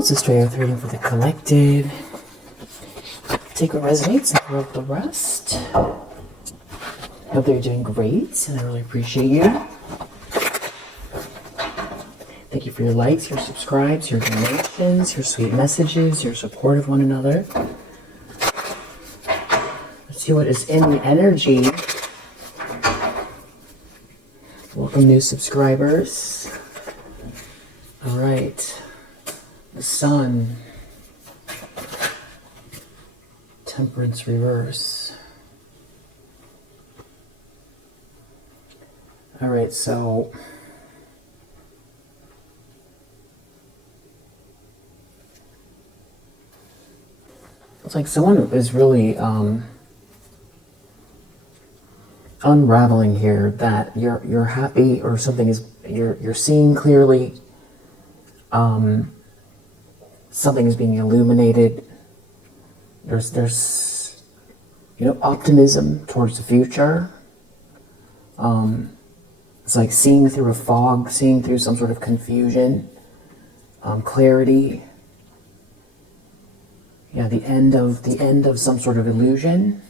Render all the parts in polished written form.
It's a straight earth reading for the collective. Take what resonates and throw out the rest. Hope that you're doing great, and I really appreciate you. Thank you for your likes, your subscribes, your donations, your sweet messages, your support of one another. Let's see what is in the energy. Welcome, new subscribers. All right. The Sun. Temperance reverse. All right, so it's like someone is really unraveling here that you're happy, or something is you're seeing clearly. Something is being illuminated. There's optimism towards the future. It's like seeing through a fog, seeing through some sort of confusion, clarity. Yeah, the end of some sort of illusion.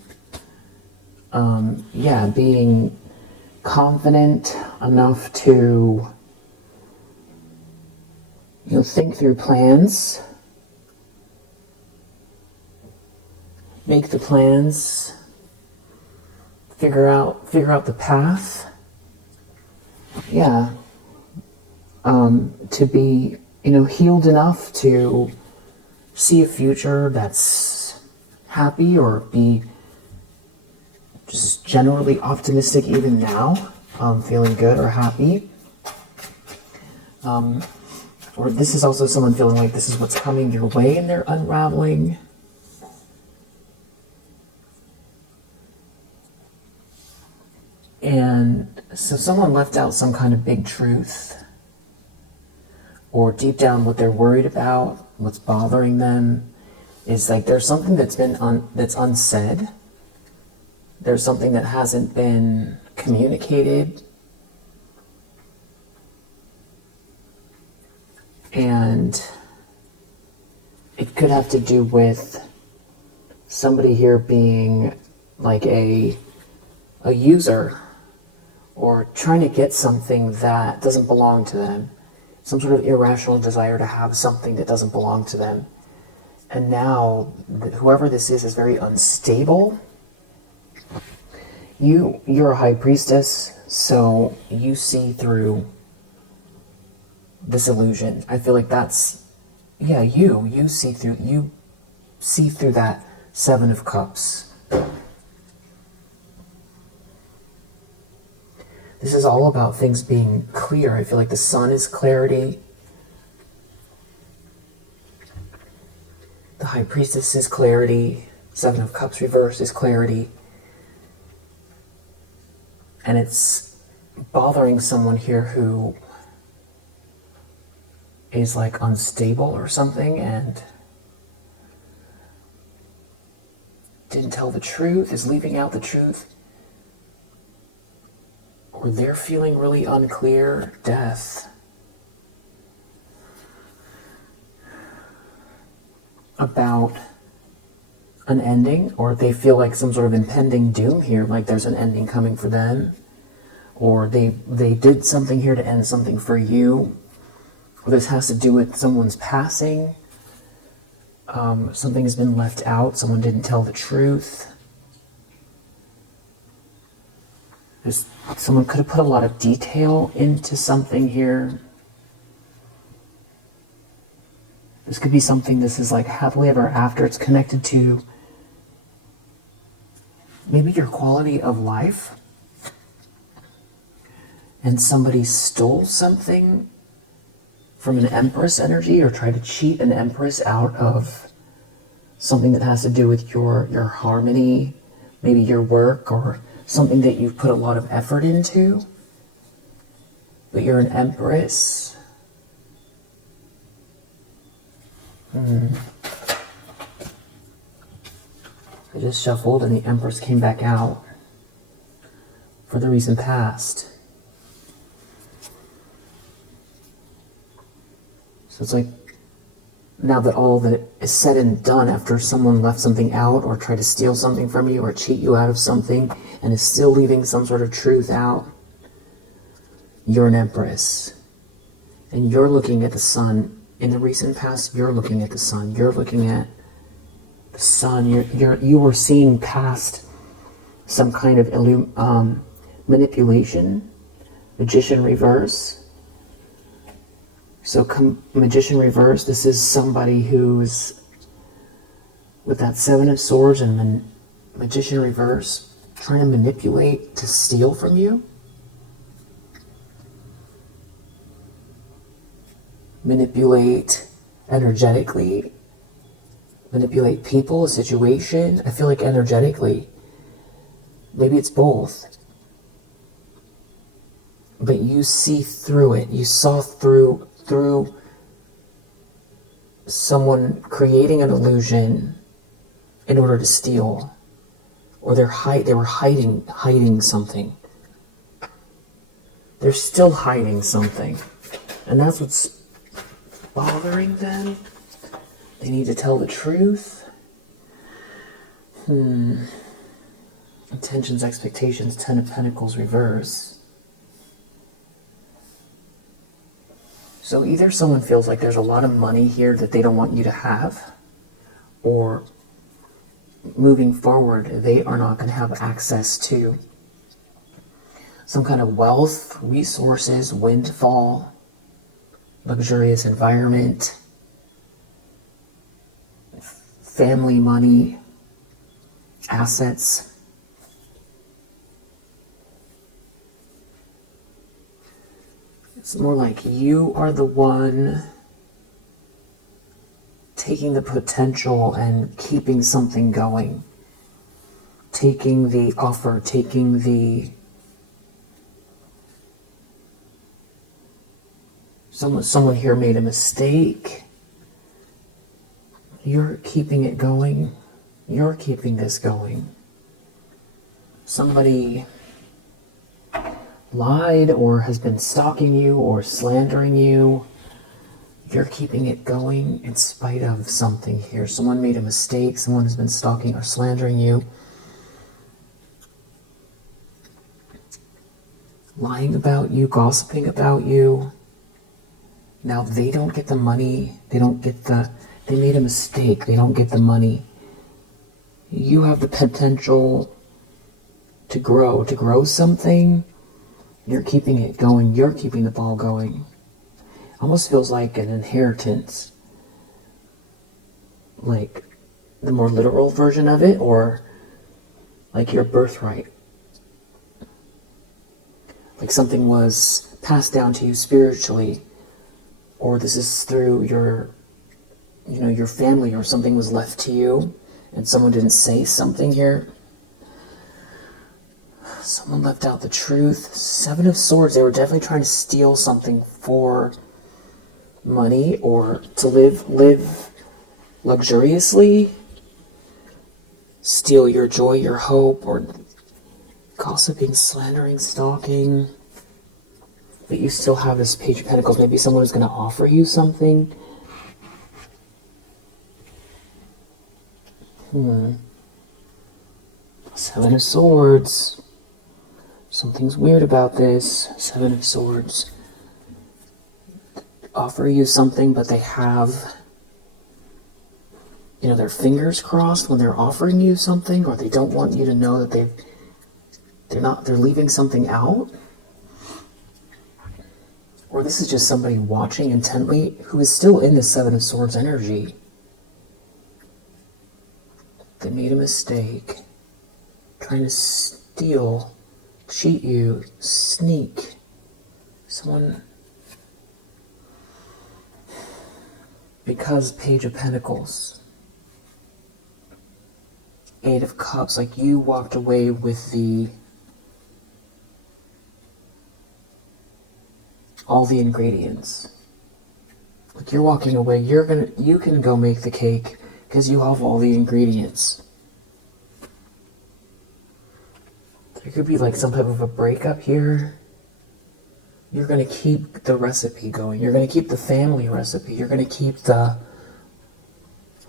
Being confident enough to think through plans, make the plans, figure out the path. Yeah. To be, healed enough to see a future that's happy, or be just generally optimistic even now, feeling good or happy. Or this is also someone feeling like this is what's coming your way and they're unraveling. And so someone left out some kind of big truth, or deep down what they're worried about, what's bothering them, is like there's something that's been that's unsaid. There's something that hasn't been communicated. And it could have to do with somebody here being like a user, or trying to get something that doesn't belong to them. Some sort of irrational desire to have something that doesn't belong to them. And now, whoever this is very unstable. You're a high priestess, so you see through this illusion. I feel like that's, you see through that Seven of Cups. This is all about things being clear. I feel like the Sun is clarity. The High Priestess is clarity. Seven of Cups reverse is clarity. And it's bothering someone here who is like unstable or something, and didn't tell the truth, is leaving out the truth. Or they're feeling really unclear. Death. About an ending, or they feel like some sort of impending doom here, like there's an ending coming for them. Or they did something here to end something for you. Or this has to do with someone's passing. Something has been left out. Someone didn't tell the truth. Someone could have put a lot of detail into something here. This could be something, this is like happily ever after. It's connected to maybe your quality of life. And somebody stole something from an Empress energy, or tried to cheat an Empress out of something that has to do with your harmony, maybe your work, or something that you've put a lot of effort into. But you're an Empress. I just shuffled and the Empress came back out for the recent past. So it's like now that all that is said and done, after someone left something out or tried to steal something from you or cheat you out of something and is still leaving some sort of truth out, you're an empress. And you're looking at the sun. In the recent past, you're looking at the sun. You're looking at the sun. You were seeing past some kind of manipulation. Magician reverse. So Magician reverse, this is somebody who's with that Seven of Swords and Magician reverse, trying to manipulate to steal from you. Manipulate energetically, manipulate people, a situation. I feel like energetically, maybe it's both, but you see through it. You saw through someone creating an illusion in order to steal, or they were hiding something. They're still hiding something, and that's what's bothering them. They need to tell the truth. Intentions, expectations, Ten of Pentacles reverse. So either someone feels like there's a lot of money here that they don't want you to have, or moving forward, they are not going to have access to some kind of wealth, resources, windfall, luxurious environment, family money, assets. It's more like you are the one taking the potential and keeping something going. Taking the offer, taking the... Someone here made a mistake. You're keeping it going. You're keeping this going. Somebody lied or has been stalking you or slandering you. You're keeping it going in spite of something here. Someone made a mistake. Someone has been stalking or slandering you. Lying about you, gossiping about you. Now they don't get the money. They made a mistake. They don't get the money. You have the potential to grow something. You're keeping it going. You're keeping the ball going. Almost feels like an inheritance. Like the more literal version of it, or like your birthright. Like something was passed down to you spiritually, or this is through your family, or something was left to you and someone didn't say something here. Someone left out the truth. Seven of Swords, they were definitely trying to steal something for money or to live luxuriously. Steal your joy, your hope, or gossiping, slandering, stalking. But you still have this Page of Pentacles. Maybe someone is going to offer you something. Seven of Swords. Something's weird about this. Seven of Swords. Offer you something, but they have, their fingers crossed when they're offering you something, or they don't want you to know that they're leaving something out. Or this is just somebody watching intently who is still in the Seven of Swords energy. They made a mistake, trying to steal, cheat you, sneak. Someone, because Page of Pentacles, Eight of Cups, like you walked away with all the ingredients. Like you're walking away, you can go make the cake because you have all the ingredients. There could be like some type of a breakup here. You're going to keep the recipe going. You're going to keep the family recipe. You're going to keep the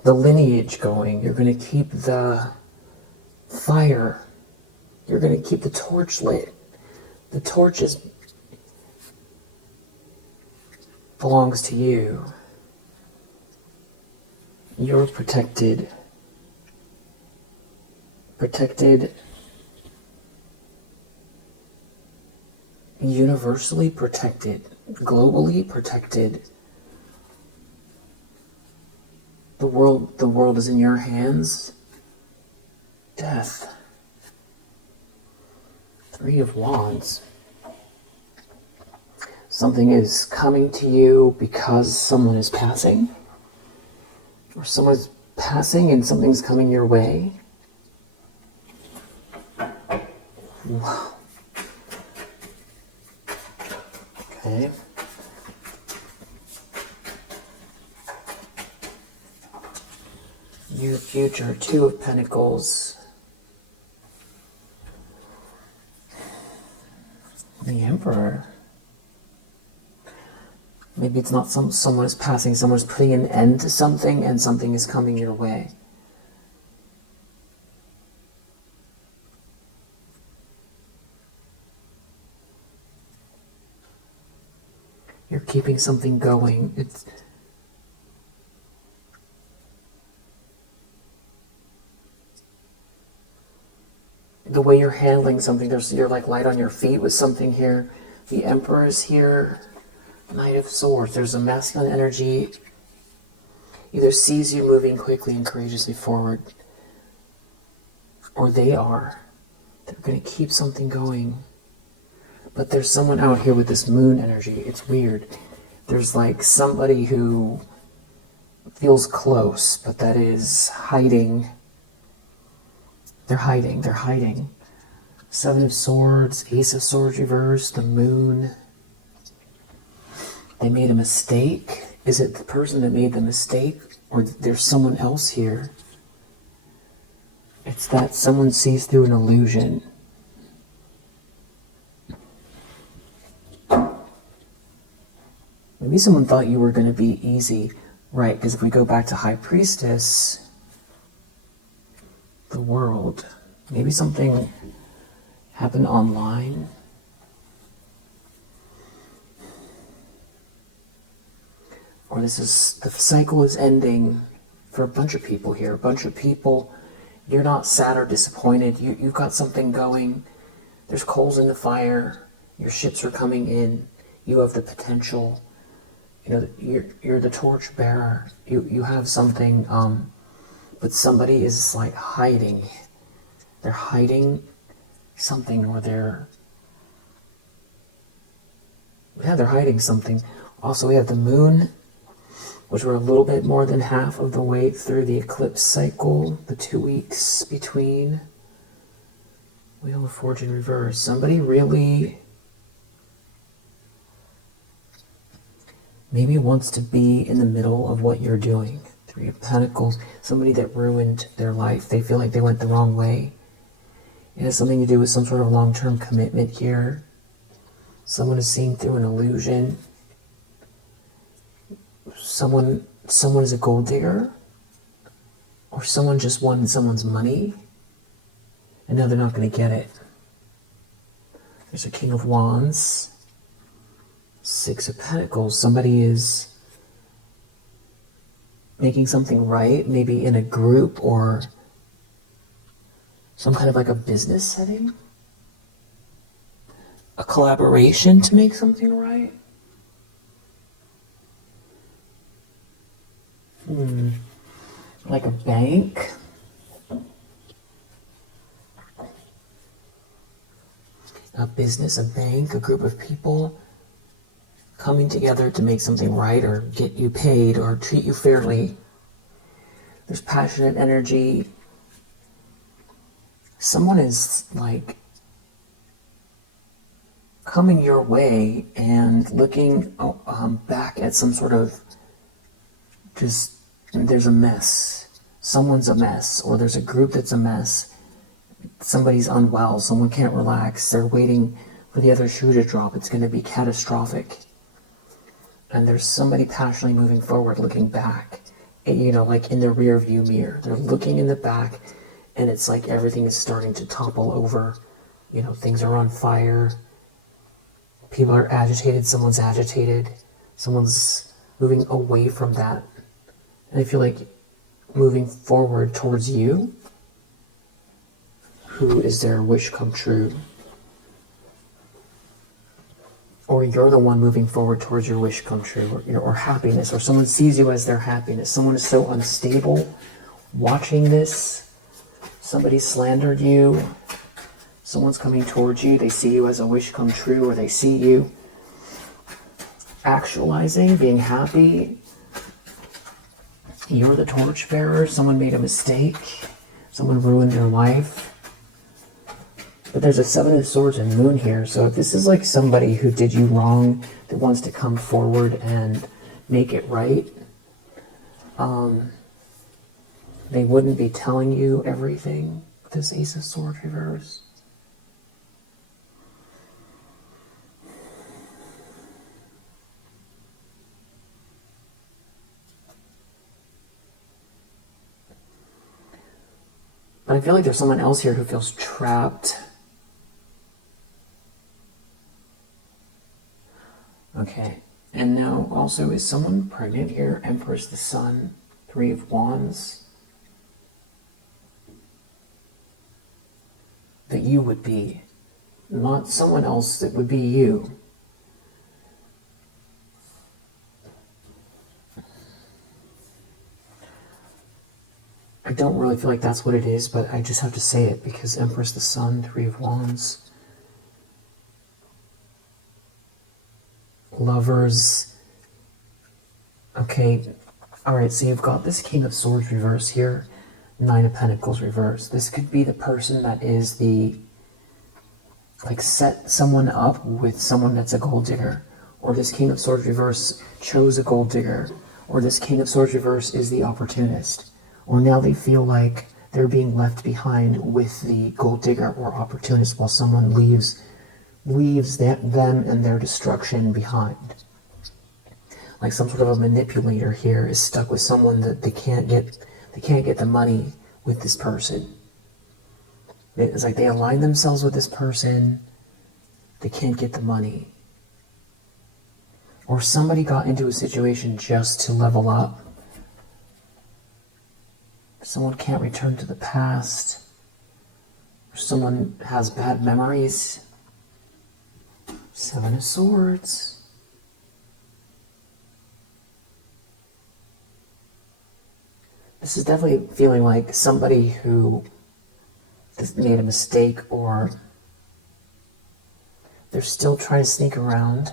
the lineage going. You're going to keep the fire. You're going to keep the torch lit. The torch belongs to you. You're protected. Protected. Universally protected. Globally protected. The world is in your hands. Death. 3 of Wands. Something is coming to you because someone is passing. Or someone's passing and something's coming your way. Wow. Okay. Your future, 2 of Pentacles. The Emperor. Maybe it's not someone is passing, someone's putting an end to something and something is coming your way. You're keeping something going. It's the way you're handling something. You're like light on your feet with something here. The Emperor is here. Knight of Swords. There's a masculine energy. Either sees you moving quickly and courageously forward, or they are. They're going to keep something going. But there's someone out here with this moon energy. It's weird. There's like somebody who feels close, but that is hiding. They're hiding. 7 of Swords, Ace of Swords reversed, the moon. They made a mistake. Is it the person that made the mistake, or there's someone else here? It's that someone sees through an illusion. Maybe someone thought you were going to be easy. Right, because if we go back to High Priestess, the World, maybe something happened online. Or the cycle is ending for a bunch of people here. A bunch of people, you're not sad or disappointed. You've got something going. There's coals in the fire. Your ships are coming in. You have the potential. You know, you're the torch bearer. You have something, but somebody is like hiding. They're hiding something, or they're hiding something. Also, we have the moon, which we're a little bit more than half of the way through the eclipse cycle, the 2 weeks between. Wheel of Fortune reverse. Somebody really maybe wants to be in the middle of what you're doing. 3 of Pentacles. Somebody that ruined their life. They feel like they went the wrong way. It has something to do with some sort of long-term commitment here. Someone is seeing through an illusion. Someone is a gold digger, or someone just wanted someone's money, and now they're not going to get it. There's a King of Wands, 6 of Pentacles. Somebody is making something right, maybe in a group or some kind of like a business setting, a collaboration to make something right. Like a bank. A business, a bank, a group of people coming together to make something right or get you paid or treat you fairly. There's passionate energy. Someone is like coming your way and looking back at some sort of just, there's a mess. Someone's a mess, or there's a group that's a mess. Somebody's unwell, someone can't relax. They're waiting for the other shoe to drop. It's going to be catastrophic. And there's somebody passionately moving forward, looking back. you know, like in the rear view mirror. They're looking in the back, and it's like everything is starting to topple over. You know, things are on fire. People are agitated. Someone's moving away from that. And I feel like moving forward towards you, who is their wish come true. Or you're the one moving forward towards your wish come true, or happiness, or someone sees you as their happiness. Someone is so unstable watching this. Somebody slandered you. Someone's coming towards you. They see you as a wish come true, or they see you actualizing, being happy. You're the torchbearer. Someone made a mistake. Someone ruined your life. But there's a Seven of Swords and Moon here, so if this is like somebody who did you wrong, that wants to come forward and make it right, they wouldn't be telling you everything. This Ace of Swords reverse. But I feel like there's someone else here who feels trapped. Okay, and now also, is someone pregnant here? Empress, the Sun, Three of Wands. That you would be, not someone else, that would be you. I don't really feel like that's what it is, but I just have to say it because Empress, the Sun, Three of Wands. Lovers. Okay, alright, so you've got this King of Swords reverse here, Nine of Pentacles reverse. This could be the person that is the, like, set someone up with someone that's a gold digger. Or this King of Swords reverse chose a gold digger. Or this King of Swords reverse is the opportunist. Or now they feel like they're being left behind with the gold digger or opportunist while someone leaves them and their destruction behind. Like some sort of a manipulator here is stuck with someone that they can't get the money with this person. It's like they align themselves with this person, they can't get the money. Or somebody got into a situation just to level up. Someone can't return to the past. Or someone has bad memories. Seven of Swords. This is definitely feeling like somebody who made a mistake, or they're still trying to sneak around.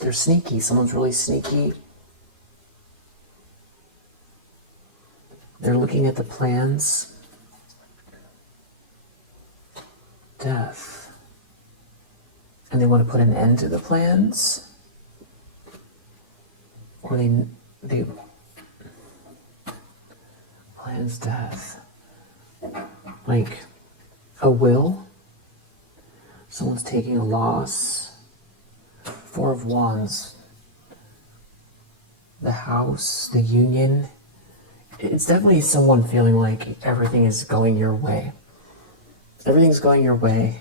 They're sneaky. Someone's really sneaky. They're looking at the plans. Death. And they want to put an end to the plans. Or they plans death. Like a will. Someone's taking a loss. Four of Wands. The house, the union. It's definitely someone feeling like everything is going your way. Everything's going your way.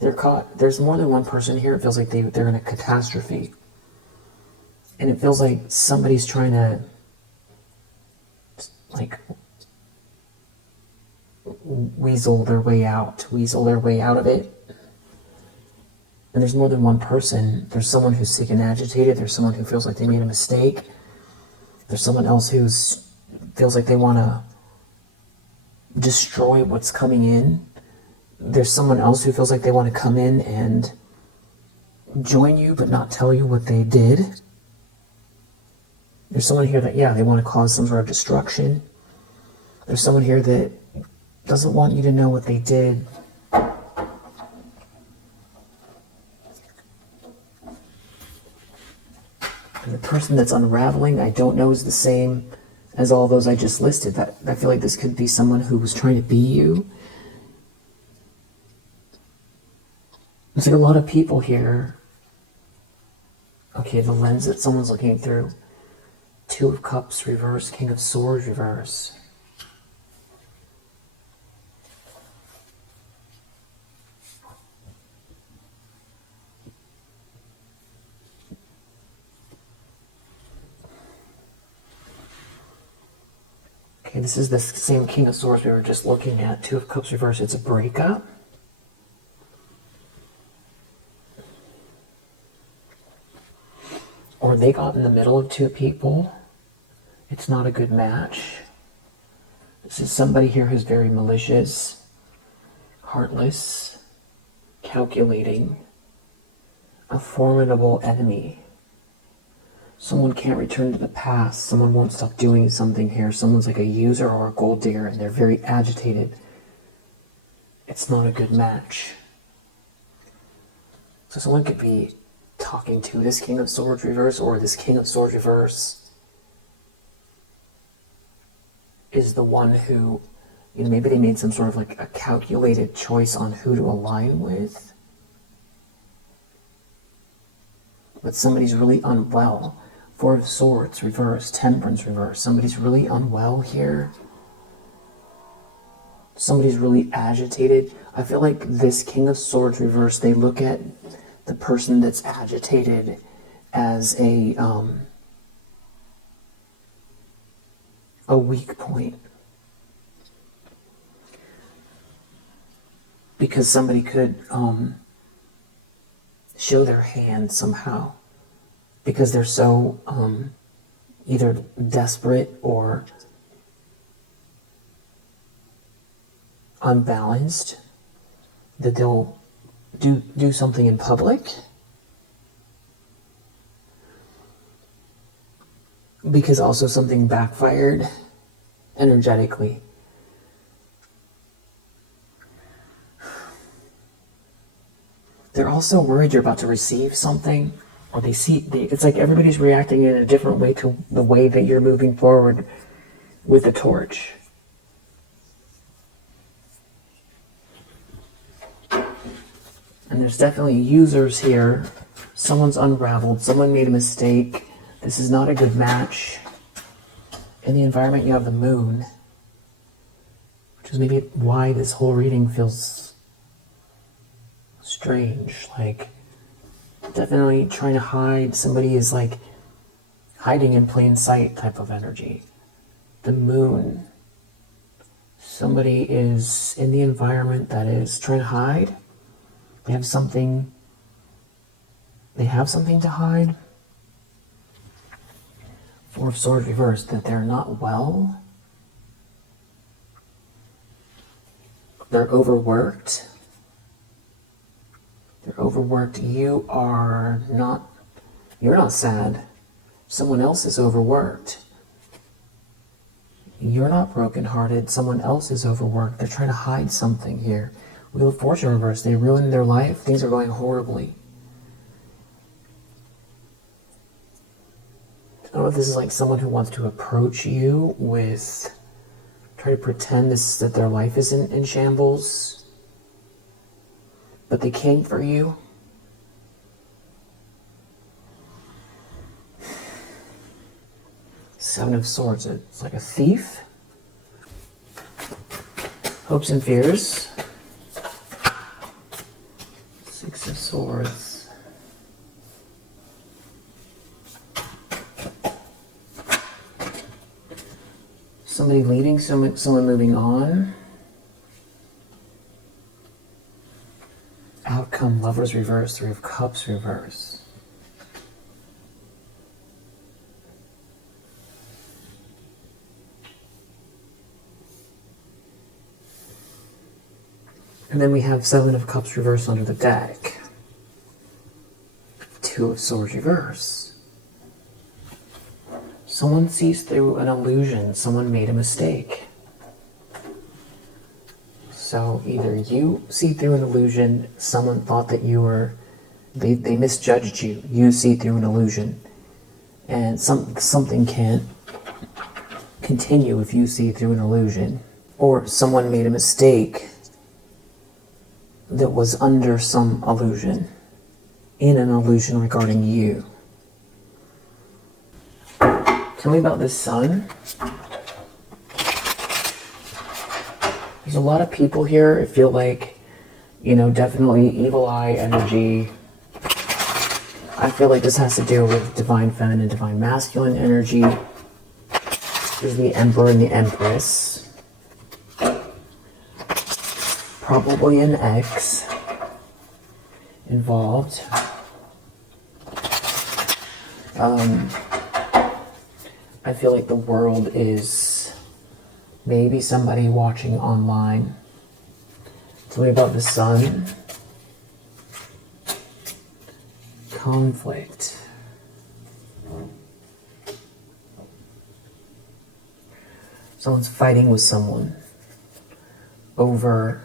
They're caught. There's more than one person here. It feels like they're in a catastrophe. And it feels like somebody's trying to, like, weasel their way out of it. And there's more than one person. There's someone who's sick and agitated. There's someone who feels like they made a mistake. There's someone else who feels like they want to destroy what's coming in. There's someone else who feels like they want to come in and join you but not tell you what they did. There's someone here that, they want to cause some sort of destruction. There's someone here that doesn't want you to know what they did. And the person that's unraveling, I don't know, is the same as all those I just listed. I feel like this could be someone who was trying to be you. There's like a lot of people here. Okay, the lens that someone's looking through. Two of Cups reverse, King of Swords reverse. Okay, this is the same King of Swords we were just looking at. Two of Cups reverse, it's a breakup. Or they got in the middle of two people. It's not a good match. This is somebody here who's very malicious, heartless, calculating, a formidable enemy. Someone can't return to the past. Someone won't stop doing something here. Someone's like a user or a gold digger, and they're very agitated. It's not a good match. So someone could be talking to this King of Swords reverse, or this King of Swords reverse is the one who, maybe they made some sort of like a calculated choice on who to align with. But somebody's really unwell. Four of Swords reverse, Temperance reverse. Somebody's really unwell here. Somebody's really agitated. I feel like this King of Swords reverse, they look at the person that's agitated as a weak point. Because somebody could show their hand somehow. Because they're so either desperate or unbalanced that they'll do something in public. Because also something backfired energetically. They're also worried you're about to receive something, or it's like everybody's reacting in a different way to the way that you're moving forward with the torch. And there's definitely users here. Someone's unraveled. Someone made a mistake. This is not a good match. In the environment, you have the moon, which is maybe why this whole reading feels strange. Like, definitely trying to hide. Somebody is like hiding in plain sight type of energy. The moon. Somebody is in the environment that is trying to hide. They have something to hide. Four of Swords reversed, that they're not well. They're overworked. You're not sad. Someone else is overworked. You're not brokenhearted. Someone else is overworked. They're trying to hide something here. Wheel of Fortune reversed. They ruined their life. Things are going horribly. I don't know if this is like someone who wants to approach you with, try to pretend that their life isn't in shambles, but they came for you. Seven of Swords. It's like a thief. Hopes and fears. Six of Swords. Somebody leaving, someone moving on. Outcome, Lovers reverse, Three of Cups reverse. And then we have Seven of Cups reverse under the deck. Two of Swords reverse. Someone sees through an illusion. Someone made a mistake. So either you see through an illusion, someone thought that you were, they misjudged you. You see through an illusion. And something can't continue if you see through an illusion. Or someone made a mistake that was under some illusion, in an illusion regarding you. Tell me about this sun. There's a lot of people here. I feel like, definitely evil eye energy. I feel like this has to do with divine feminine, divine masculine energy. There's the Emperor and the Empress. Probably an ex involved. I feel like the world is maybe somebody watching online. Tell me about the sun. Conflict. Someone's fighting with someone over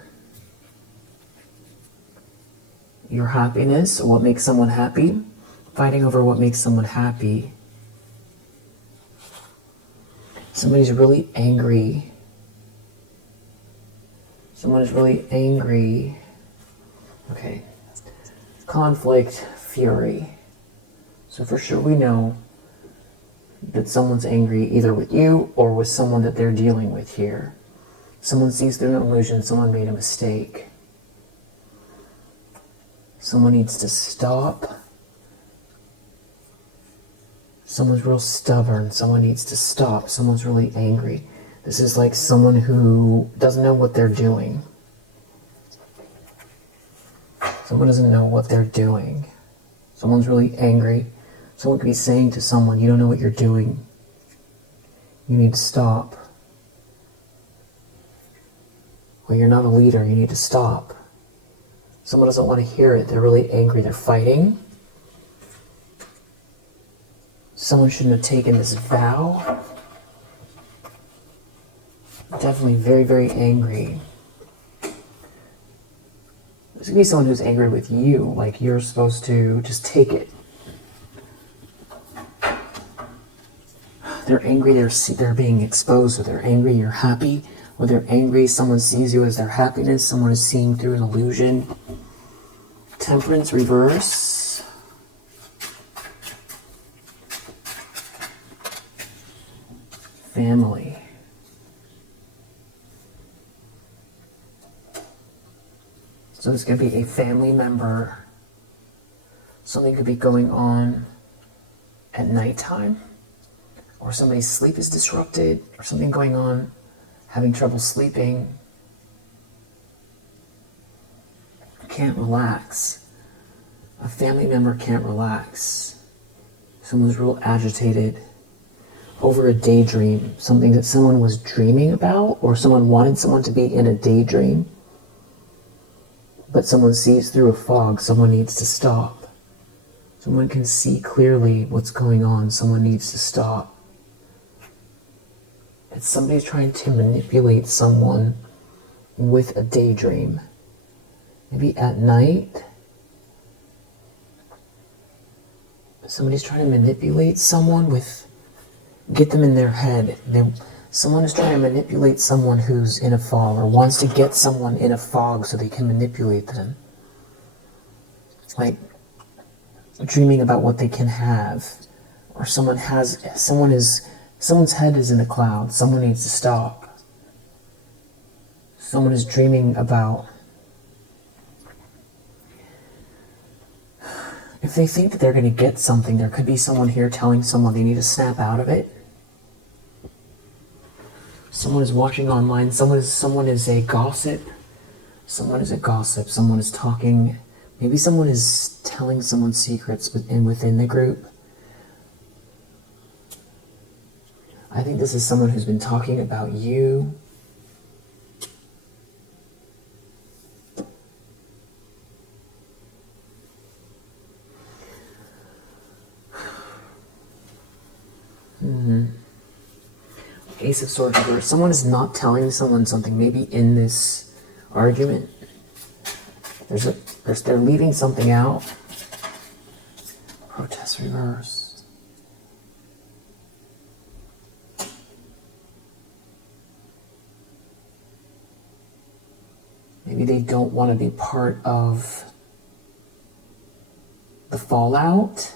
your happiness, or what makes someone happy. Fighting over what makes someone happy. Somebody's really angry. Someone is really angry. Okay. Conflict, fury. So for sure we know that someone's angry either with you or with someone that they're dealing with here. Someone sees through an illusion, someone made a mistake. Someone needs to stop. Someone's real stubborn. Someone needs to stop. Someone's really angry. This is like someone who doesn't know what they're doing. Someone doesn't know what they're doing. Someone's really angry. Someone could be saying to someone, you don't know what you're doing. You need to stop. Or you're not a leader. You need to stop. Someone doesn't want to hear it. They're really angry. They're fighting. Someone shouldn't have taken this vow. Definitely very, very angry. There's going to be someone who's angry with you, like you're supposed to just take it. They're angry, they're being exposed, or they're angry, you're happy, or they're angry, someone sees you as their happiness, someone is seeing through an illusion. Temperance, reverse. Family. So this could be a family member. Something could be going on at nighttime, or somebody's sleep is disrupted, or something going on, having trouble sleeping. Can't relax. A family member can't relax. Someone's real agitated over a daydream, something that someone was dreaming about, or someone wanted someone to be in a daydream. But someone sees through a fog. Someone needs to stop. Someone can see clearly what's going on. Someone needs to stop. It's somebody's trying to manipulate someone with a daydream. Maybe at night. Somebody's trying to manipulate someone with, get them in their head. Someone is trying to manipulate someone who's in a fog, or wants to get someone in a fog so they can manipulate them. Like dreaming about what they can have, or someone's head is in the clouds. Someone needs to stop. Someone is dreaming about, if they think that they're going to get something, there could be someone here telling someone they need to snap out of it. Someone is watching online. Someone is a gossip. Someone is a gossip. Someone is talking. Maybe someone is telling someone secrets within the group. I think this is someone who's been talking about you. Ace of Swords reverse. Someone is not telling someone something, maybe in this argument. They're leaving something out. Protest reverse. Maybe they don't want to be part of the fallout.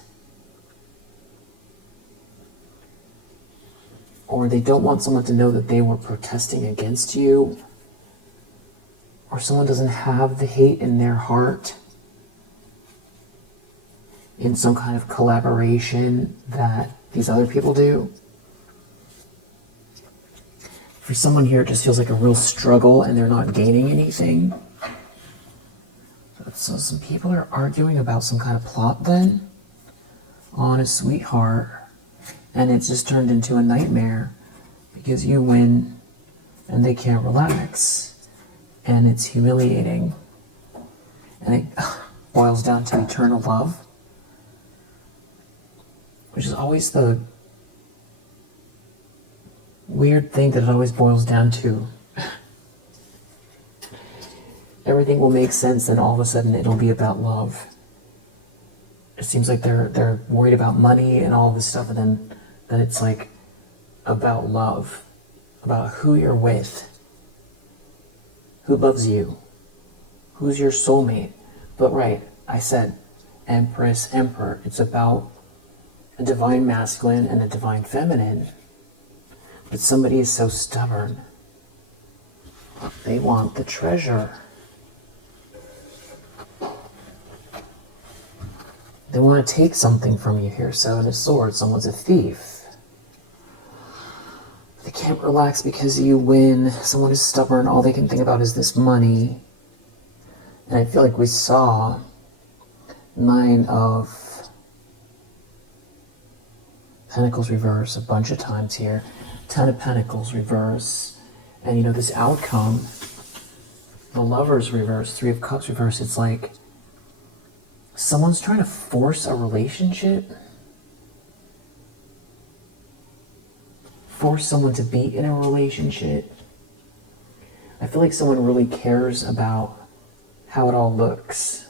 or they don't want someone to know that they were protesting against you, or someone doesn't have the hate in their heart in some kind of collaboration that these other people do. For someone here, it just feels like a real struggle and they're not gaining anything. So some people are arguing about some kind of plot then on a sweetheart, and it's just turned into a nightmare because you win and they can't relax, and it's humiliating, and it boils down to eternal love, which is always the weird thing that it always boils down to. Everything will make sense, and all of a sudden it'll be about love. It seems like they're worried about money and all this stuff, and then it's like about love, about who you're with, who loves you, who's your soulmate. But right, I said Empress, Emperor. It's about a divine masculine and a divine feminine. But somebody is so stubborn. They want the treasure. They want to take something from you here. Seven of Swords, someone's a thief. They can't relax because you win. Someone is stubborn. All they can think about is this money. And I feel like we saw Nine of Pentacles reverse a bunch of times here. Ten of Pentacles reverse. And you know, this outcome, the Lovers reverse, Three of Cups reverse, it's like someone's trying to force a relationship. Force someone to be in a relationship. I feel like someone really cares about how it all looks.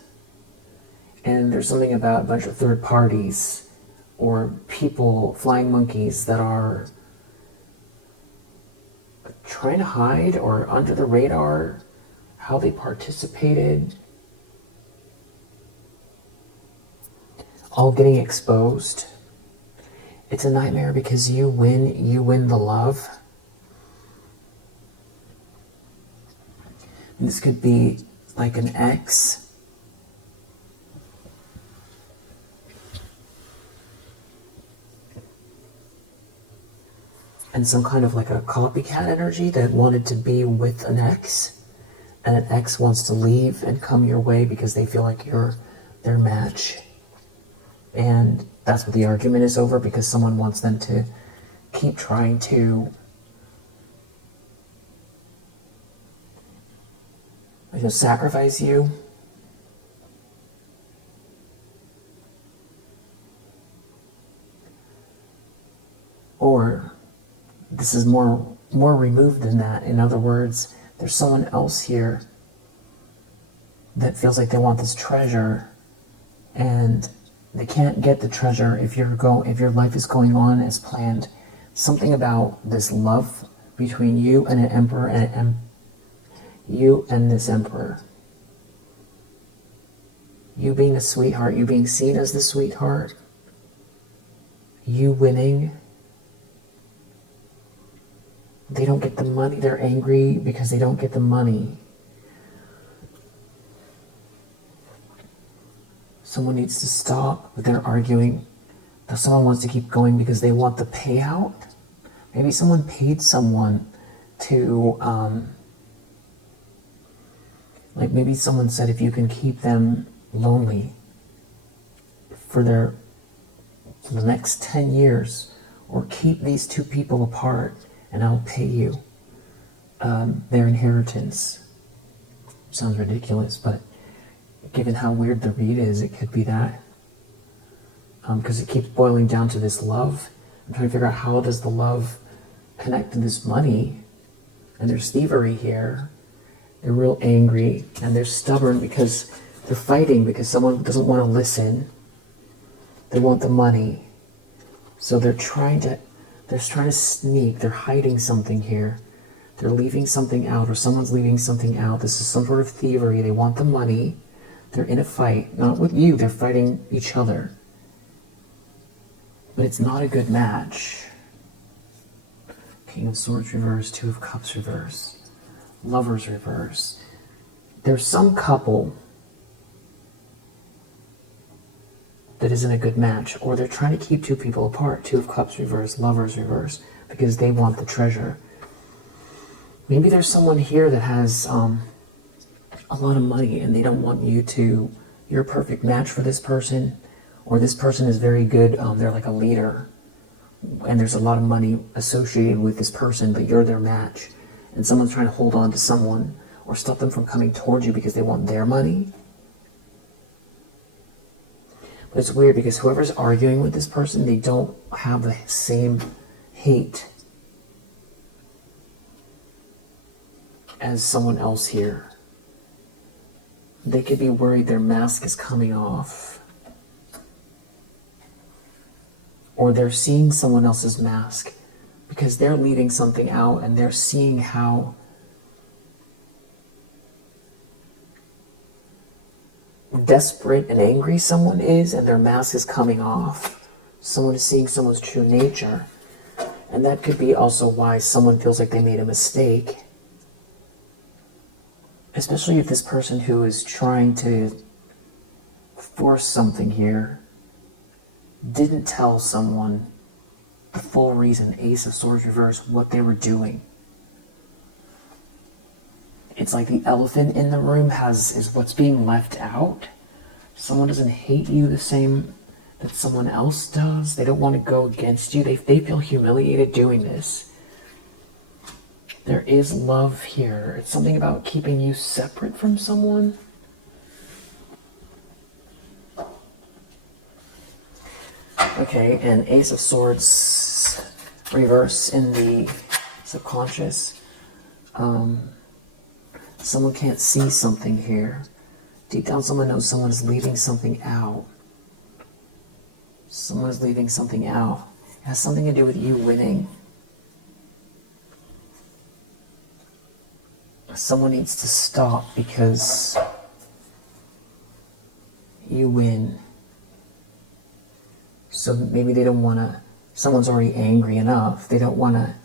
And there's something about a bunch of third parties or people, flying monkeys, that are trying to hide or under the radar how they participated. All getting exposed. It's a nightmare because you win the love. And this could be like an ex. And some kind of like a copycat energy that wanted to be with an ex. And an ex wants to leave and come your way because they feel like you're their match. And that's what the argument is over, because someone wants them to keep trying to sacrifice you. Or this is more removed than that. In other words, there's someone else here that feels like they want this treasure, and they can't get the treasure if your life is going on as planned. Something about this love between you and an emperor and you and this emperor. You being a sweetheart, you being seen as the sweetheart, you winning. They don't get the money. They're angry because they don't get the money. Someone needs to stop with their arguing. Someone wants to keep going because they want the payout. Maybe someone paid someone to, like maybe someone said, if you can keep them lonely for the next 10 years, or keep these two people apart, and I'll pay you their inheritance. Sounds ridiculous, but given how weird the read is, it could be that. Because it keeps boiling down to this love. I'm trying to figure out, how does the love connect to this money? And there's thievery here. They're real angry, and they're stubborn because they're fighting because someone doesn't want to listen. They want the money. So they're trying to sneak. They're hiding something here. They're leaving something out, or someone's leaving something out. This is some sort of thievery. They want the money. They're in a fight, not with you. They're fighting each other. But it's not a good match. King of Swords reverse, Two of Cups reverse, Lovers reverse. There's some couple that isn't a good match, or they're trying to keep two people apart. Two of Cups reverse, Lovers reverse, because they want the treasure. Maybe there's someone here that has a lot of money and they don't want you to, you're a perfect match for this person, or this person is very good, they're like a leader, and there's a lot of money associated with this person, but you're their match, and someone's trying to hold on to someone or stop them from coming towards you because they want their money. But it's weird because whoever's arguing with this person, they don't have the same hate as someone else here. They could be worried their mask is coming off, or they're seeing someone else's mask because they're leaving something out, and they're seeing how desperate and angry someone is, and their mask is coming off. Someone is seeing someone's true nature, and that could be also why someone feels like they made a mistake, especially if this person who is trying to force something here didn't tell someone the full reason, Ace of Swords reverse, what they were doing. It's like the elephant in the room is what's being left out. Someone doesn't hate you the same that someone else does. They don't want to go against you. They feel humiliated doing this. There is love here. It's something about keeping you separate from someone. Okay, and Ace of Swords reverse in the subconscious. Someone can't see something here. Deep down, someone knows someone is leaving something out. Someone is leaving something out. It has something to do with you winning. Someone needs to stop because you win. So maybe they don't want to, someone's already angry enough. They don't want to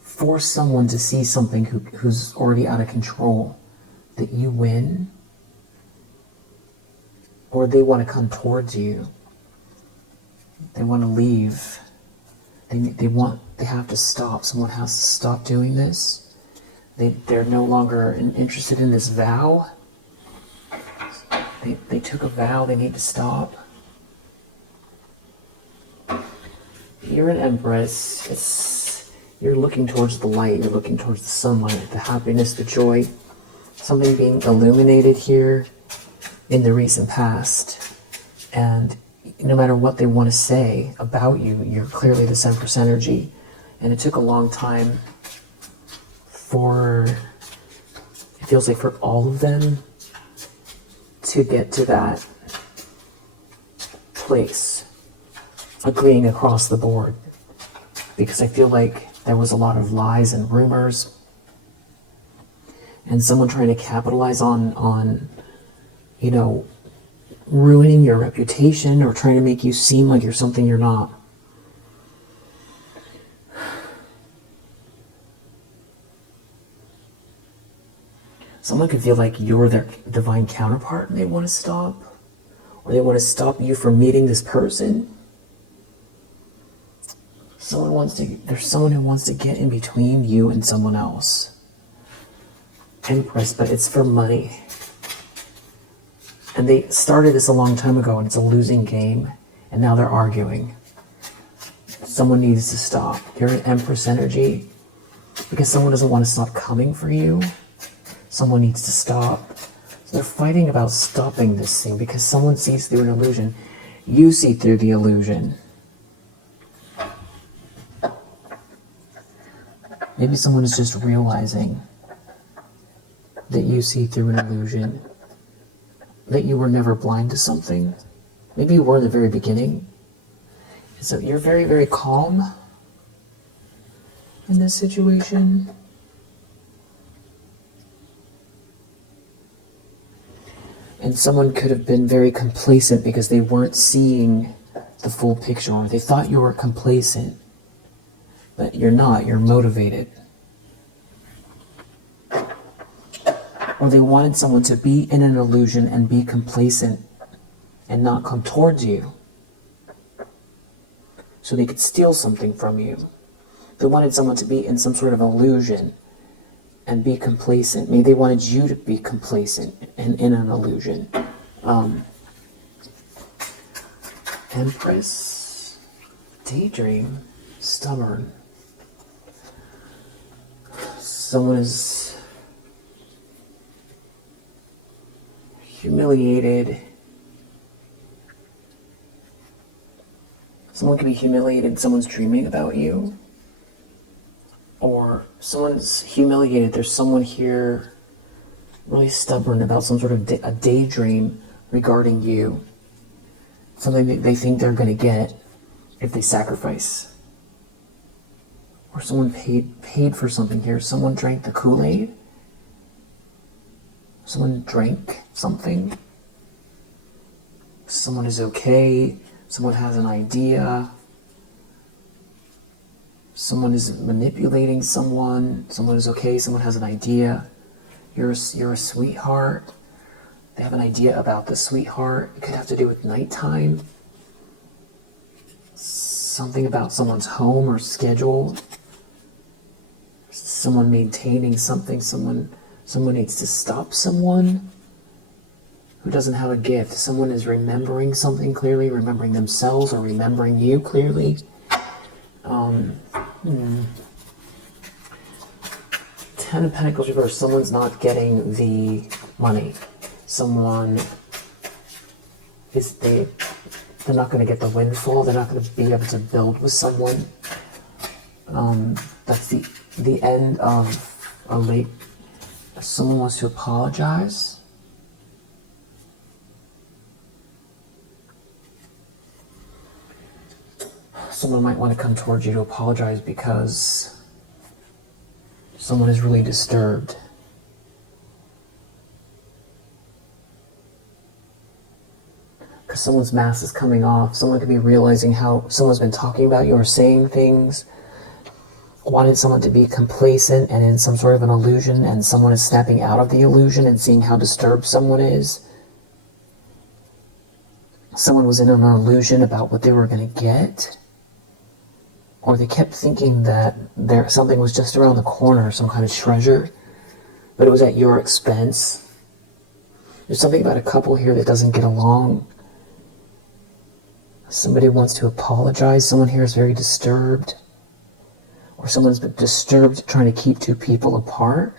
force someone to see something who's already out of control, that you win, or they want to come towards you. They want to leave. They have to stop. Someone has to stop doing this. They're no longer interested in this vow. They took a vow. They need to stop. You're an Empress. You're looking towards the light, you're looking towards the sunlight, the happiness, the joy, something being illuminated here in the recent past. And no matter what they want to say about you, you're clearly this Empress energy. And it took a long time it feels like for all of them to get to that place, agreeing across the board. Because I feel like there was a lot of lies and rumors, and someone trying to capitalize on ruining your reputation or trying to make you seem like you're something you're not. Someone could feel like you're their divine counterpart and they want to stop, or they want to stop you from meeting this person. There's someone who wants to get in between you and someone else. Empress, but it's for money. And they started this a long time ago, and it's a losing game, and now they're arguing. Someone needs to stop. You're an Empress energy, because someone doesn't want to stop coming for you. Someone needs to stop. So they're fighting about stopping this thing, because someone sees through an illusion. You see through the illusion. Maybe someone is just realizing that you see through an illusion, that you were never blind to something. Maybe you were in the very beginning. So you're very, very calm in this situation. And someone could have been very complacent because they weren't seeing the full picture, or they thought you were complacent. But you're not, you're motivated. Or they wanted someone to be in an illusion and be complacent and not come towards you, so they could steal something from you. They wanted someone to be in some sort of illusion and be complacent. Maybe they wanted you to be complacent and in an illusion. Empress, daydream, stubborn. Someone is humiliated. Someone can be humiliated. Someone's dreaming about you. Or someone's humiliated. There's someone here really stubborn about some sort of a daydream regarding you. Something that they think they're going to get if they sacrifice. Or someone paid for something here. Someone drank the Kool-Aid. Someone drank something. Someone is okay. Someone has an idea. Someone is manipulating someone. Someone is okay. Someone has an idea. You're a sweetheart. They have an idea about the sweetheart. It could have to do with nighttime. Something about someone's home or schedule. Someone maintaining something. Someone needs to stop someone who doesn't have a gift. Someone is remembering something clearly, remembering themselves or remembering you clearly. Ten of Pentacles reversed. Someone's not getting the money. Someone is they're not going to get the windfall. They're not going to be able to build with someone. That's the end of a late. Someone wants to apologize. Someone might want to come towards you to apologize because someone is really disturbed. Because someone's mask is coming off. Someone could be realizing how someone's been talking about you or saying things. Wanted someone to be complacent and in some sort of an illusion, and someone is snapping out of the illusion and seeing how disturbed someone is. Someone was in an illusion about what they were going to get. Or they kept thinking that something was just around the corner, some kind of treasure, but it was at your expense. There's something about a couple here that doesn't get along. Somebody wants to apologize. Someone here is very disturbed. Or someone's been disturbed trying to keep two people apart.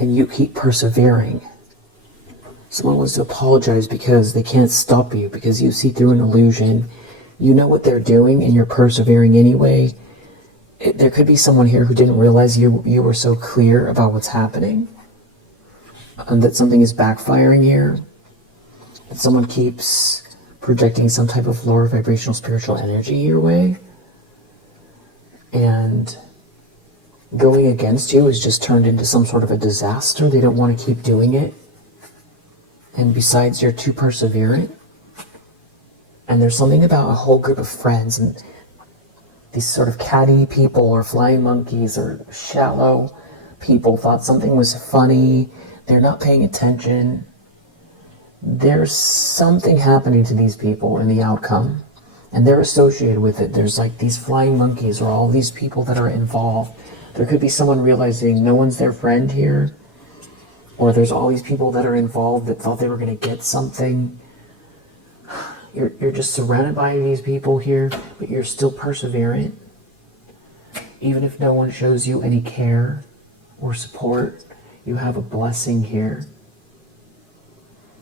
And you keep persevering. Someone wants to apologize because they can't stop you, because you see through an illusion. You know what they're doing and you're persevering anyway. There could be someone here who didn't realize you were so clear about what's happening. And that something is backfiring here. That someone keeps projecting some type of lower vibrational spiritual energy your way. And going against you is just turned into some sort of a disaster. They don't want to keep doing it. And besides, you're too perseverant. And there's something about a whole group of friends and these sort of catty people or flying monkeys or shallow people thought something was funny. They're not paying attention. There's something happening to these people in the outcome. And they're associated with it. There's like these flying monkeys or all these people that are involved. There could be someone realizing no one's their friend here. Or there's all these people that are involved that thought they were going to get something. You're just surrounded by these people here, but you're still perseverant. Even if no one shows you any care or support, you have a blessing here.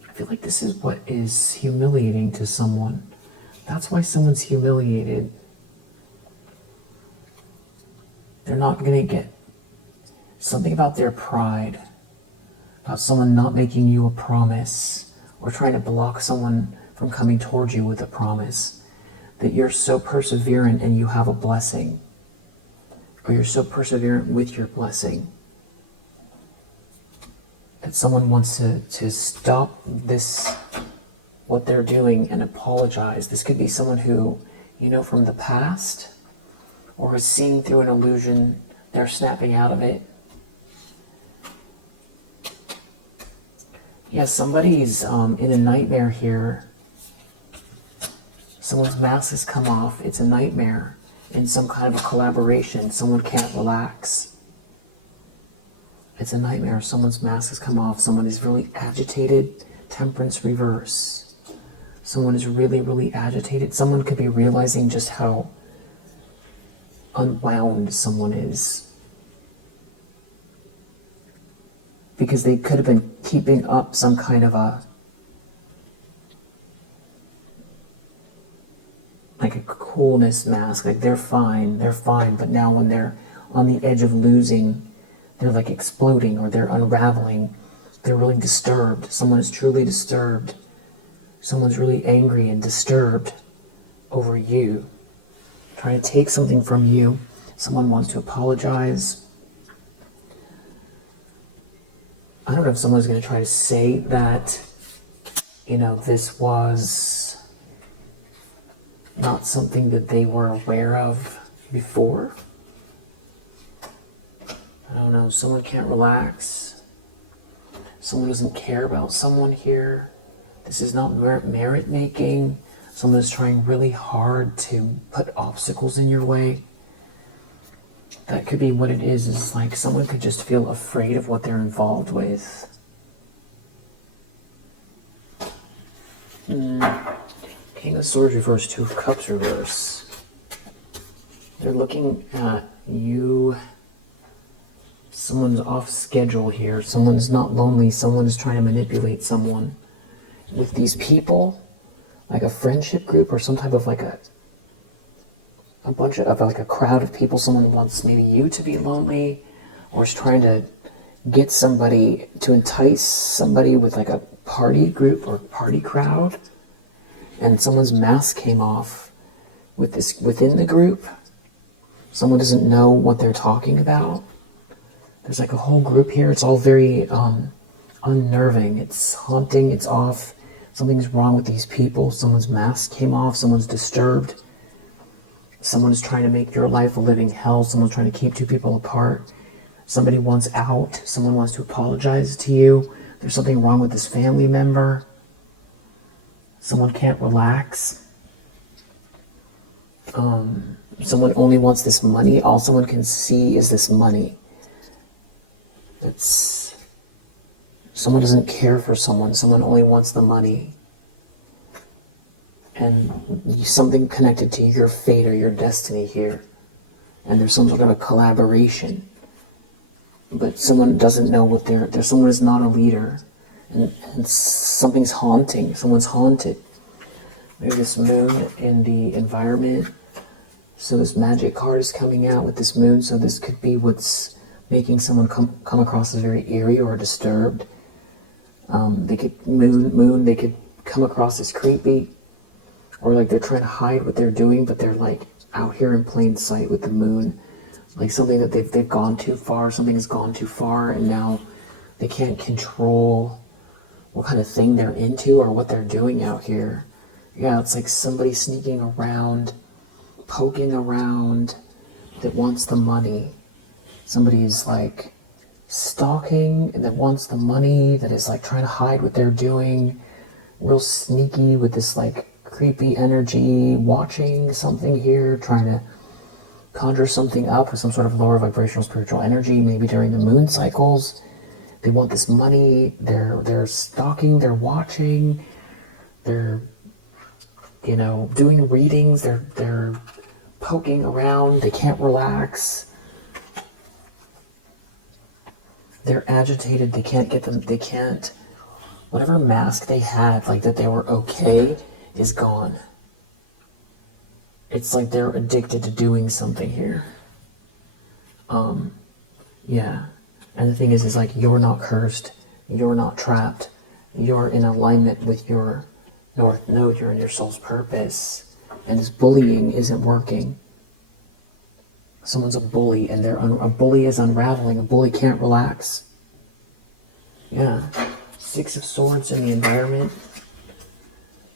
I feel like this is what is humiliating to someone. That's why someone's humiliated. They're not going to get something about their pride, about someone not making you a promise, or trying to block someone from coming towards you with a promise, that you're so perseverant and you have a blessing, or you're so perseverant with your blessing, that someone wants to stop this, what they're doing, and apologize. This could be someone who from the past, or is seeing through an illusion. They're snapping out of it. Yeah, somebody's in a nightmare here. Someone's mask has come off. It's a nightmare in some kind of a collaboration. Someone can't relax. It's a nightmare. Someone's mask has come off. Someone is really agitated. Temperance reverse. Someone is really, really agitated. Someone could be realizing just how unwound someone is. Because they could have been keeping up some kind of a coolness mask, like they're fine, but now when they're on the edge of losing, they're like exploding or they're unraveling. They're really disturbed. Someone is truly disturbed. Someone's really angry and disturbed over you, trying to take something from you. Someone wants to apologize. I don't know if someone's going to try to say that, this was not something that they were aware of before. I don't know. Someone can't relax. Someone doesn't care about someone here. This is not merit making. Someone is trying really hard to put obstacles in your way. That could be what it is like someone could just feel afraid of what they're involved with. King of Swords reverse, Two of Cups reverse. They're looking at you. Someone's off schedule here. Someone's not lonely. Someone is trying to manipulate someone. With these people, like a friendship group or some type of like a bunch of like a crowd of people. Someone wants maybe you to be lonely, or is trying to get somebody to entice somebody with like a party group or party crowd. And someone's mask came off with this within the group. Someone doesn't know what they're talking about. There's like a whole group here. It's all very unnerving. It's haunting. It's off. Something's wrong with these people. Someone's mask came off. Someone's disturbed. Someone's trying to make your life a living hell. Someone's trying to keep two people apart. Somebody wants out. Someone wants to apologize to you. There's something wrong with this family member. Someone can't relax. Someone only wants this money. All someone can see is this money. Someone doesn't care for someone. Someone only wants the money. And something connected to your fate or your destiny here. And there's some sort of a collaboration. But someone doesn't know what someone is not a leader. And something's haunting. Someone's haunted. Maybe this moon in the environment. So this magic card is coming out with this moon. So this could be what's making someone come across as very eerie or disturbed. They could they could come across as creepy, or like they're trying to hide what they're doing, but they're like out here in plain sight with the moon, like something that they've gone too far. Something has gone too far, and now they can't control what kind of thing they're into or what they're doing out here. Yeah, it's like somebody sneaking around, poking around, that wants the money. Somebody is like stalking and that wants the money, that is like trying to hide what they're doing, real sneaky with this like creepy energy, watching something here, trying to conjure something up with some sort of lower vibrational spiritual energy, maybe during the moon cycles. They want this money. They're stalking, they're watching, they're doing readings, they're poking around, they can't relax. They're agitated, whatever mask they had, like that they were okay, is gone. It's like they're addicted to doing something here. Yeah. And the thing is like, you're not cursed, you're not trapped, you're in alignment with your North Node, you're in your soul's purpose, and this bullying isn't working. Someone's a bully, and a bully is unraveling. A bully can't relax. Yeah. Six of Swords in the environment.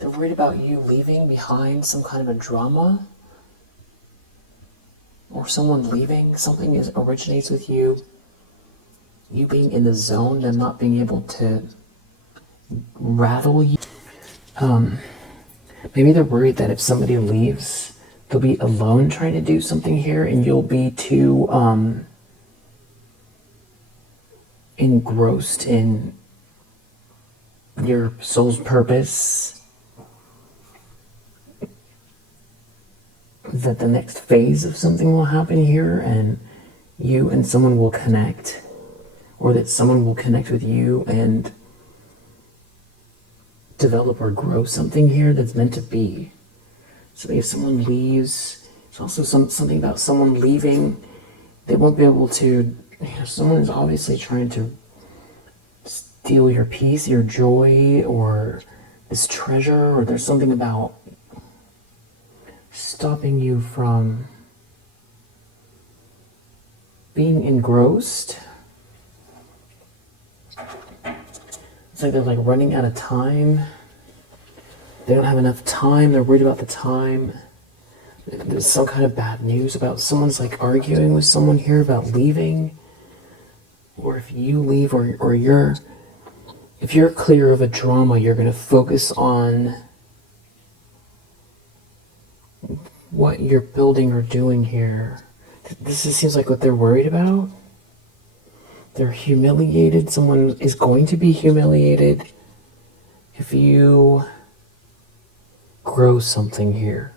They're worried about you leaving behind some kind of a drama, or someone leaving. Something originates with you being in the zone and not being able to rattle you. Maybe they're worried that if somebody leaves, they'll be alone trying to do something here, and you'll be too engrossed in your soul's purpose that the next phase of something will happen here, and you and someone will connect, or that someone will connect with you and develop or grow something here that's meant to be. So if someone leaves, it's also something about someone leaving. They won't be able to, someone is obviously trying to steal your peace, your joy, or this treasure, or there's something about stopping you from being engrossed. It's like they're like running out of time. They don't have enough time. They're worried about the time. There's some kind of bad news about someone's like arguing with someone here about leaving. Or if you leave, or if you're clear of a drama, you're going to focus on what you're building or doing here. This seems like what they're worried about. They're humiliated. Someone is going to be humiliated if you grow something here.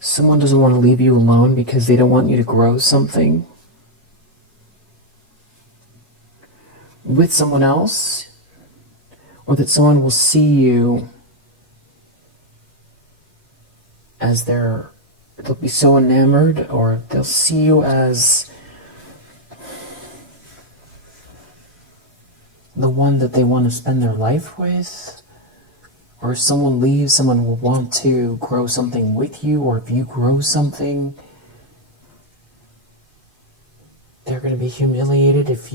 Someone doesn't want to leave you alone because they don't want you to grow something with someone else, or that someone will see you as they'll be so enamored, or they'll see you as the one that they want to spend their life with. Or if someone leaves, someone will want to grow something with you, or if you grow something, they're going to be humiliated if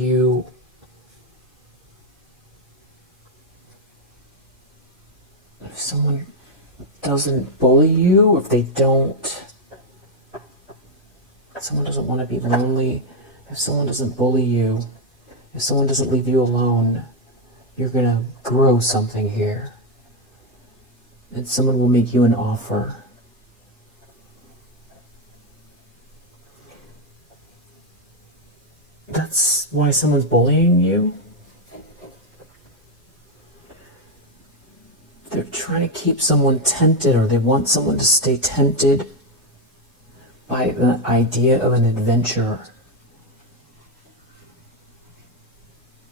someone doesn't bully you, if someone doesn't want to be lonely, if someone doesn't bully you, if someone doesn't leave you alone, you're going to grow something here. And someone will make you an offer. That's why someone's bullying you. They're trying to keep someone tempted, or they want someone to stay tempted by the idea of an adventure.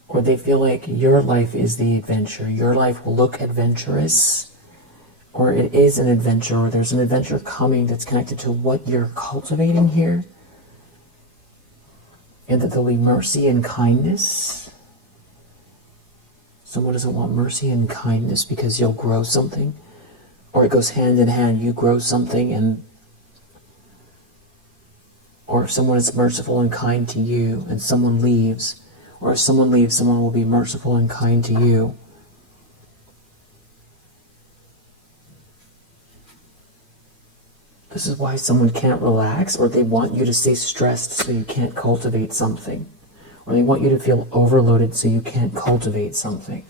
Or they feel like your life is the adventure. Your life will look adventurous, or it is an adventure, or there's an adventure coming that's connected to what you're cultivating here. And that there'll be mercy and kindness. Someone doesn't want mercy and kindness because you'll grow something. Or it goes hand in hand. You grow something, or if someone is merciful and kind to you and someone leaves, or if someone leaves, someone will be merciful and kind to you. This is why someone can't relax, or they want you to stay stressed so you can't cultivate something. Or they want you to feel overloaded so you can't cultivate something.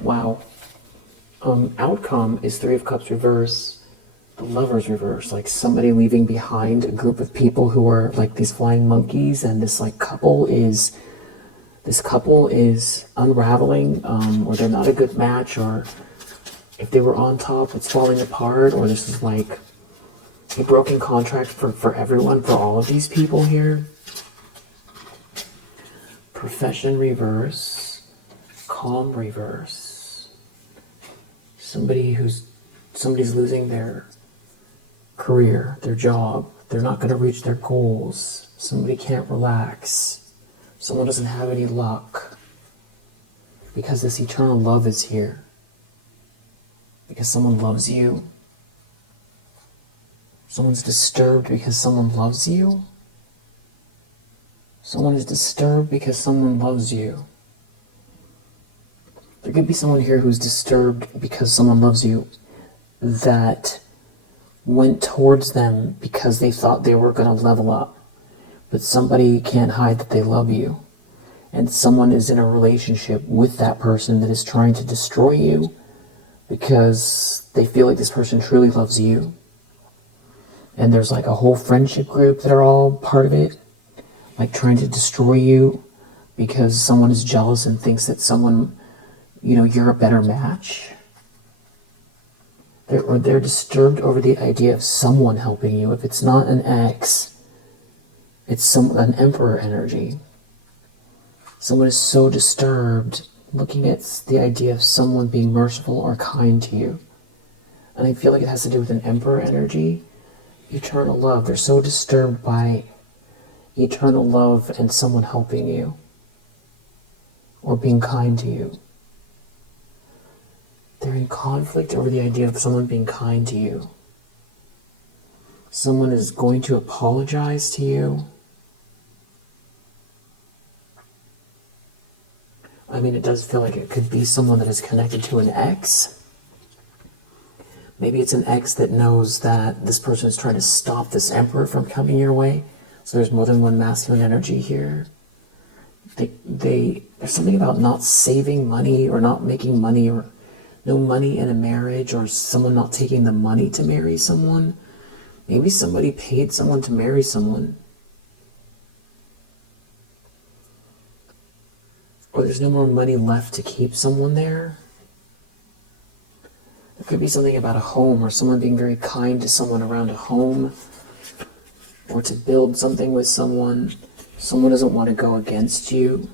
Wow. Outcome is Three of Cups reverse, the Lovers reverse, like somebody leaving behind a group of people who are like these flying monkeys, and this couple is unraveling, or they're not a good match, or if they were on top, it's falling apart, or this is like a broken contract for everyone, for all of these people here. Profession reverse, calm reverse. Somebody's losing their career, their job. They're not going to reach their goals. Somebody can't relax. Someone doesn't have any luck because this eternal love is here. Because someone loves you. Someone's disturbed because someone loves you. Someone is disturbed because someone loves you. There could be someone here who's disturbed because someone loves you, that went towards them because they thought they were going to level up. But somebody can't hide that they love you. And someone is in a relationship with that person that is trying to destroy you because they feel like this person truly loves you. And there's like a whole friendship group that are all part of it, like trying to destroy you because someone is jealous and thinks that someone, you're a better match. They're disturbed over the idea of someone helping you. If it's not an ex, it's an emperor energy. Someone is so disturbed looking at the idea of someone being merciful or kind to you. And I feel like it has to do with an emperor energy, eternal love. They're so disturbed by eternal love and someone helping you or being kind to you. They're in conflict over the idea of someone being kind to you. Someone is going to apologize to you. I mean, it does feel like it could be someone that is connected to an ex. Maybe it's an ex that knows that this person is trying to stop this emperor from coming your way. So there's more than one masculine energy here. There's something about not saving money or not making money or no money in a marriage or someone not taking the money to marry someone. Maybe somebody paid someone to marry someone. Or there's no more money left to keep someone there. It could be something about a home or someone being very kind to someone around a home or to build something with someone. Someone doesn't want to go against you.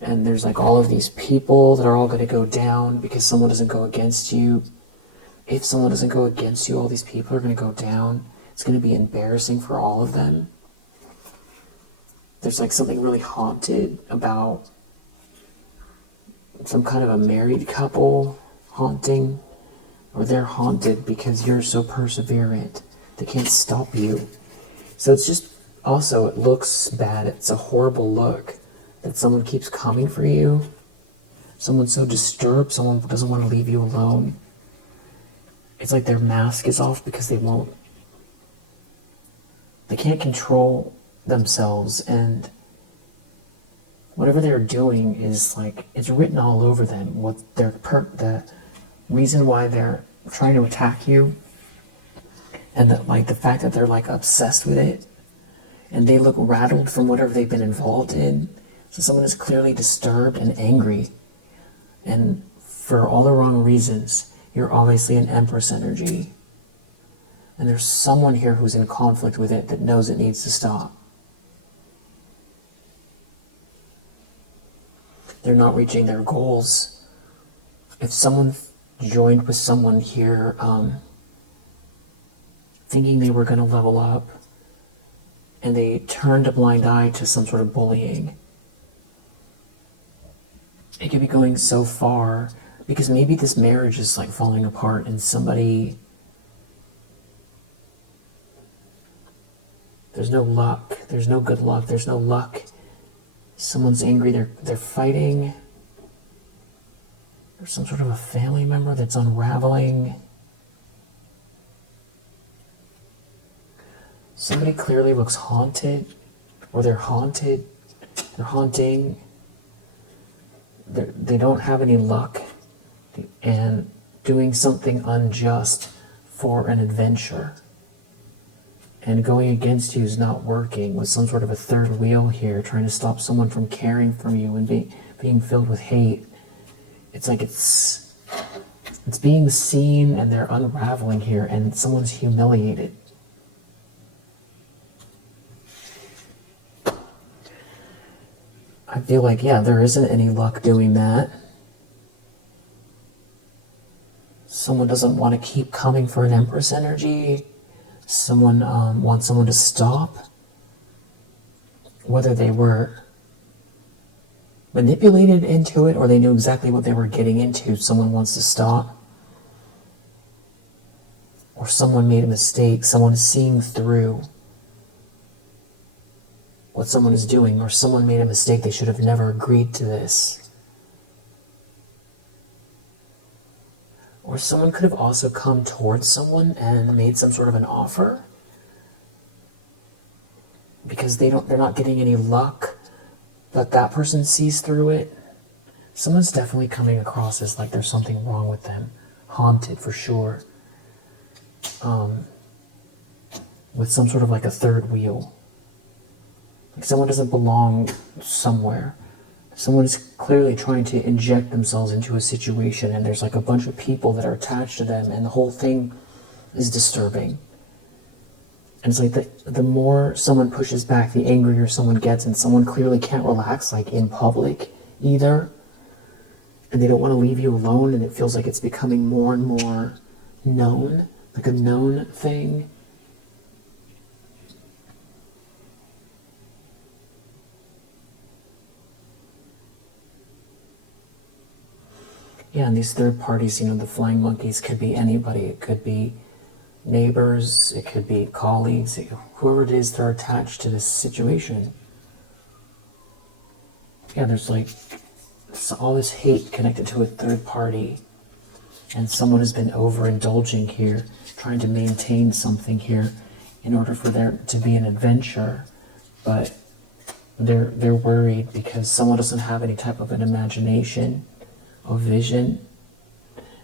And there's like all of these people that are all going to go down because someone doesn't go against you. If someone doesn't go against you, all these people are going to go down. It's going to be embarrassing for all of them. There's like something really haunted about some kind of a married couple haunting, or they're haunted because you're so perseverant. They can't stop you. So it's just, also it looks bad. It's a horrible look that someone keeps coming for you. Someone's so disturbed, someone doesn't want to leave you alone. It's like their mask is off because they can't control themselves, and whatever they're doing is like, it's written all over them. What the reason why they're trying to attack you, and the fact that they're like obsessed with it, and they look rattled from whatever they've been involved in. So someone is clearly disturbed and angry, and for all the wrong reasons. You're obviously an Empress energy, and there's someone here who's in conflict with it that knows it needs to stop. They're not reaching their goals. If someone joined with someone here thinking they were going to level up, and they turned a blind eye to some sort of bullying, it could be going so far because maybe this marriage is like falling apart and there's no luck, there's no good luck, there's no luck. Someone's angry, they're fighting. There's some sort of a family member that's unraveling. Somebody clearly looks haunted, or they're haunted. They're haunting. They don't have any luck, and doing something unjust for an adventure. And going against you is not working, with some sort of a third wheel here, trying to stop someone from caring for you and being filled with hate. It's like it's being seen and they're unraveling here, and someone's humiliated. I feel like, yeah, there isn't any luck doing that. Someone doesn't want to keep coming for an Empress energy. Someone wants someone to stop. Whether they were manipulated into it or they knew exactly what they were getting into, someone wants to stop. Or someone made a mistake. Someone is seeing through what someone is doing, or someone made a mistake. They should have never agreed to this. Or someone could have also come towards someone and made some sort of an offer because they're not getting any luck, but that person sees through it. Someone's definitely coming across as like there's something wrong with them, haunted for sure, with some sort of like a third wheel. Like someone doesn't belong somewhere. Someone is clearly trying to inject themselves into a situation, and there's like a bunch of people that are attached to them, and the whole thing is disturbing. And it's like the more someone pushes back, the angrier someone gets, and someone clearly can't relax, like in public either. And they don't want to leave you alone, and it feels like it's becoming more and more known, like a known thing. Yeah, and these third parties, the flying monkeys could be anybody. It could be neighbors, it could be colleagues, whoever it is, they're attached to this situation. Yeah, there's like all this hate connected to a third party, and someone has been overindulging here, trying to maintain something here in order for there to be an adventure, but they're worried because someone doesn't have any type of an imagination, a vision,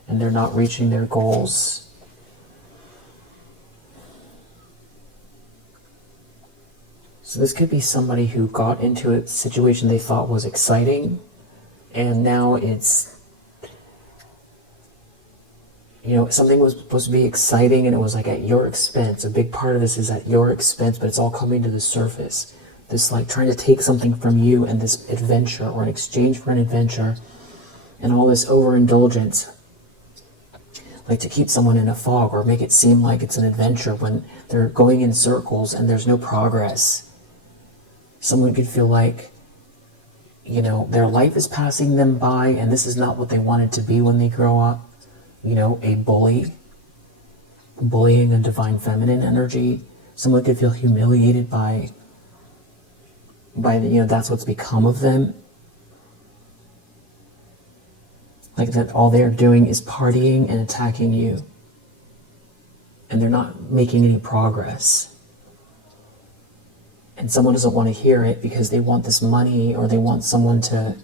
and they're not reaching their goals. So this could be somebody who got into a situation they thought was exciting, and now it's, something was supposed to be exciting and it was like at your expense. A big part of this is at your expense, but it's all coming to the surface. This like trying to take something from you and this adventure, or in exchange for an adventure, and all this overindulgence, like to keep someone in a fog or make it seem like it's an adventure when they're going in circles and there's no progress. Someone could feel like, their life is passing them by and this is not what they wanted to be when they grow up. A bullying a divine feminine energy. Someone could feel humiliated by that's what's become of them. Like that all they're doing is partying and attacking you. And they're not making any progress. And someone doesn't want to hear it because they want this money, or they want someone to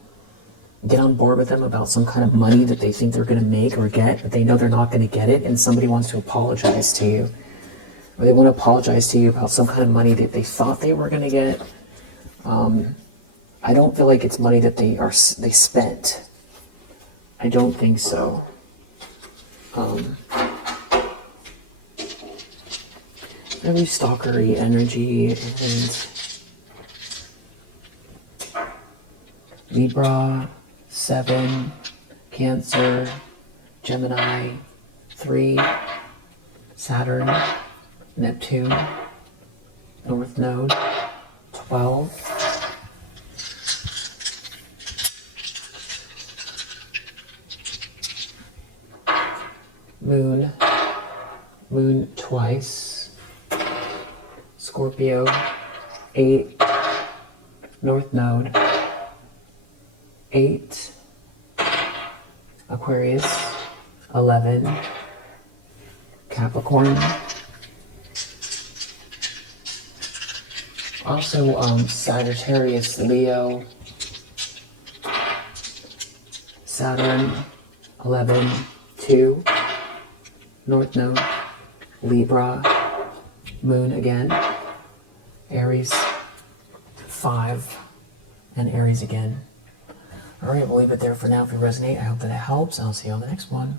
get on board with them about some kind of money that they think they're going to make or get, but they know they're not going to get it, and somebody wants to apologize to you. Or they want to apologize to you about some kind of money that they thought they were going to get. I don't feel like it's money that they spent. I don't think so. Very stalkery energy, and Libra, 7, Cancer, Gemini, 3, Saturn, Neptune, North Node, 12. Moon twice, Scorpio, 8, North Node, 8, Aquarius, 11, Capricorn. Also, Sagittarius, Leo, Saturn, 11, 2, North Node, Libra, Moon again, Aries, 5, and Aries again. Alright, we'll leave it there for now. If you resonate, I hope that it helps. I'll see you on the next one.